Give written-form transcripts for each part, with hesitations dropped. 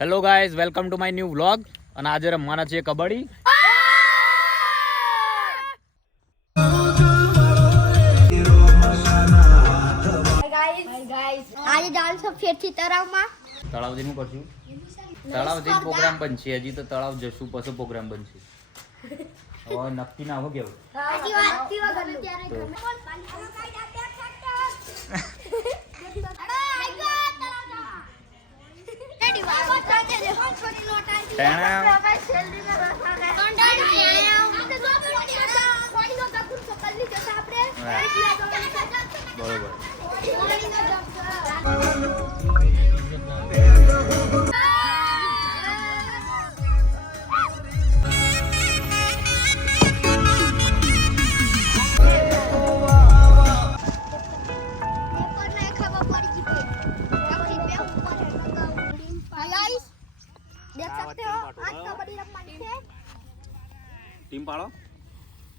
Hello guys, welcome to my new vlog. અને આજે રમવાના છે કબડ્ડી. આજે જાણ છો ફેરથી તળાવમાં. તળાવ જઈને કરશું. તળાવ જઈને પ્રોગ્રામ બનશે. હજી તો તળાવ જશું પછી પ્રોગ્રામ બનશે. હવે નક્કી ના હો કેવું. સાચી વાત પીવા ગમે ત્યારે ગમે. ટીમ પાડો.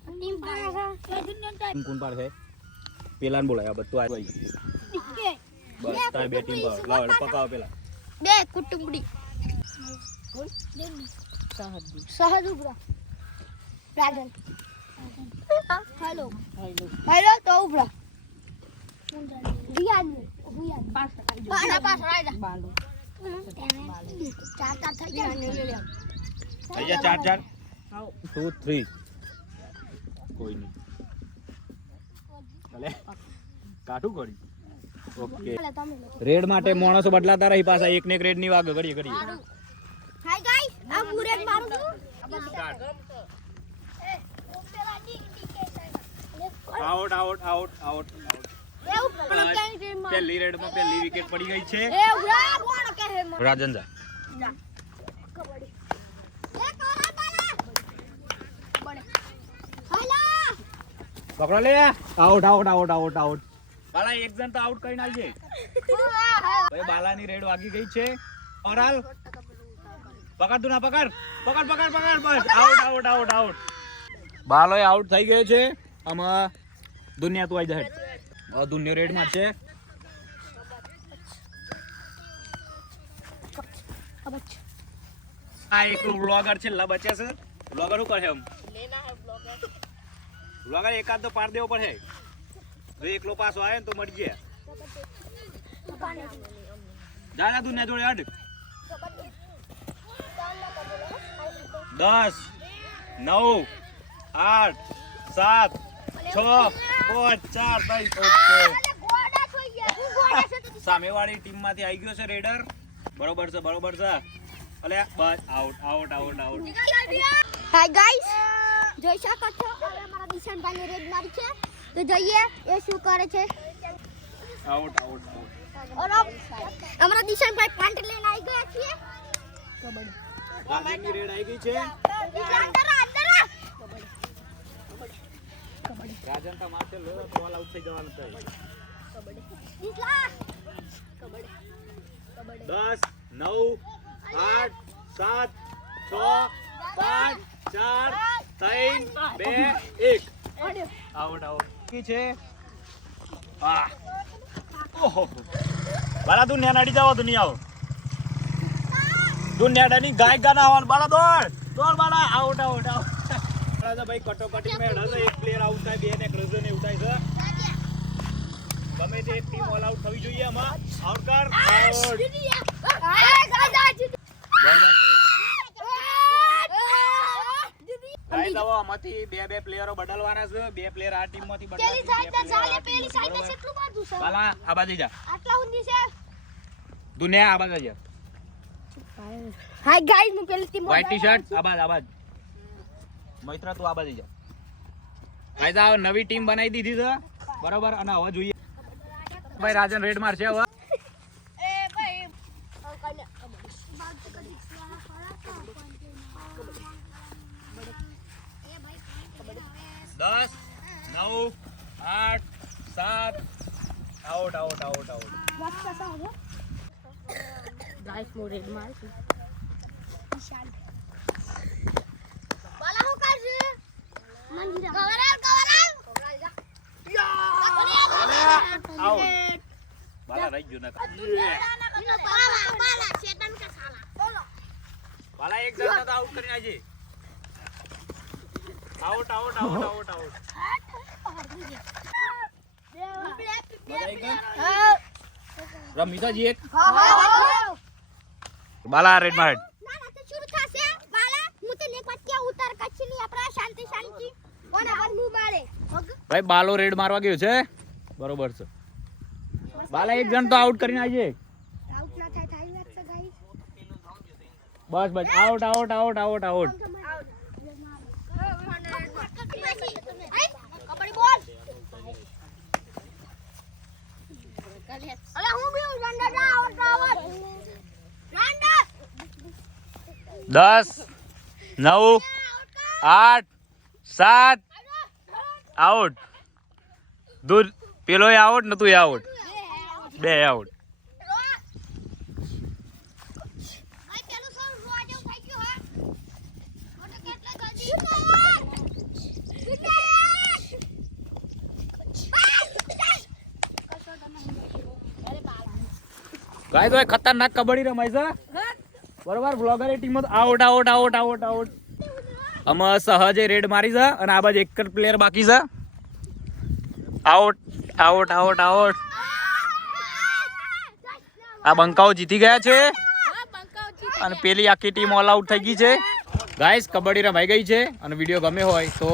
ટીમ કોણ પાડે? પેલા ને બોલાય. બધું આવી બસ તારે બે ટીમ પાડો. લાવ એટલે પકાવો પેલા. બે કુટુંબડી સહજ ઉભરા રાજન હેલો હેલો તો ઉભરા રિયાન પાસ રાઈડા બાલો ચાર ચાર થઈ ગયા થઈ ગયા 4-4 2 3 કોઈ નહીં ભલે કાઠું કરી. ઓકે, રેડ માટે માણસો બદલાતા રહી. પાછા એક ને એક રેડ ની વાગ ઘડીએ ઘડીએ. હાય ગાઈસ, આ હું રેડ મારું છું. Out out out out. પહેલી રેડ માં પહેલી વિકેટ પડી ગઈ છે. એ ઉડા કોણ કહે મને રાજન જા. કબડ્ડી એ કોરા બાલા કબડ્ડી હાલા પકડો લે. Out out out out out. Bala એક જણ તો આઉટ કરીને આવજે. ભાઈ બાલાની રેડ વાગી ગઈ છે. ઓરાલ પકડ તું ના પકડ પકડ પકડ પકડ બસ. Out out out out. બાલો આઉટ થઈ ગયો છે. આમાં દુનિયા તું આવી જાય. દુનિયા રેડ માં છે. આ એક વ્લોગર છે લા બચ્યા છે. વ્લોગર શું કરે એમ લેના હે વ્લોગર એકાદ તો પાડ દેવો પડે. જો એકલો પાસો આવે ને તો મળી જાય. દાદા દુનિયા જોડે હટ. 10 9 8 7 6 5 4 3. ઓકે, ગોડા થઈ ગયા હું ગોડા છે તો સામેવાળી ટીમ માંથી આવી ગયો છે રેડર. બરોબર છે બરોબર છે. અલે બસ out out out out. Hi guys, જોઈ શકો છો હવે અમારા દિશાનભાઈ રેડ મારી છે તો જોઈએ એ શું કરે છે. Out out out. ઓર અમારા દિશાનભાઈ પાંટ લઈને આવી ગયા છીએ. કબડ્ડી રાજનની રેડ આવી ગઈ છે. અંદર અંદર રાજન તો માથે લો બોલ આઉટ થઈ જવાનું છે. દીસલા કબડ્ડી 10 9 8 7 6 5 4 3 2 1. આઉટ આઉટ કી છે. આ ઓહો બાલા દુનિયા નાડી જાવ. દુનિયા દુનિયા ડાની ગાય ગાના આવવાનું. બાલા દોડ દોડ Bala. Out out out. Bala ભાઈ કટોકટી મેચ હશે. એક પ્લેયર આઉટ થાય, બે ને એક રન એવું થાય છે. ગમે તે એક ટીમ ઓલ આઉટ થવી જોઈએ. આમાં આઉટ કર. આઉટ ગાઈસ હવે આમાંથી બે પ્લેયરો બદલવાના છે. બે પ્લેયર આ ટીમ માંથી પેલી સાઈડ ના ચાલે પેલી સાઈડ ને કેટલું બાજુ છે બાલા આ બાજુ જા. આટલા ઊંધી છે. દુનિયા આ બાજુ જા. હાય ગાઈસ, હું પેલી ટીમ વ્હાઈટ ટી-શર્ટ આ બાજુ. મૈત્ર તું આ બાજુ જા. ગાઈસ આ નવી ટીમ બનાવી દીધી છે બરોબર. અને હવે જોઈએ ભાઈ રાજન રેડ મારશે હવે. એ ભાઈ 10 9 8 7. Out out out out. વાત કરતા હો ગાઈસ, હું રેડ માર છું. વિશાલ બાલા હું કરશે મંદિરા કવરાલ આઉટ. બાલા રહી ગયો ના. બાલા શેતાન કે સાલા બોલો બાલા એક જણ તો આઉટ કરી નાખજે. Out out out out out. રમીતાજી એક. બાલા રેડ માં હેડ. ભાઈ બાલો રેડ મારવા ગયો છે. બરોબર છે. બાલા એક જણ તો આઉટ કરી નાખજે. બસ બસ out out out out out. દસ 9 8 7 આઉટ. દૂધ પેલો આઉટ ને તું આઉટ. બે આઉટ. ગાય તો ખતરનાક કબડ્ડી રમાય છે. બરોબર blogger team out out out out out. આમાં સહજે રેડ મારી છે અને આ બાજુ એક જ પ્લેયર બાકી છે. Out out out out. આ બંકાઓ જીતી ગયા છે અને પેલી આખી ટીમ ઓલ આઉટ થઈ ગઈ છે. ગાઈસ કબડ્ડી રમાઈ ગઈ છે અને વિડીયો ગમે હોય તો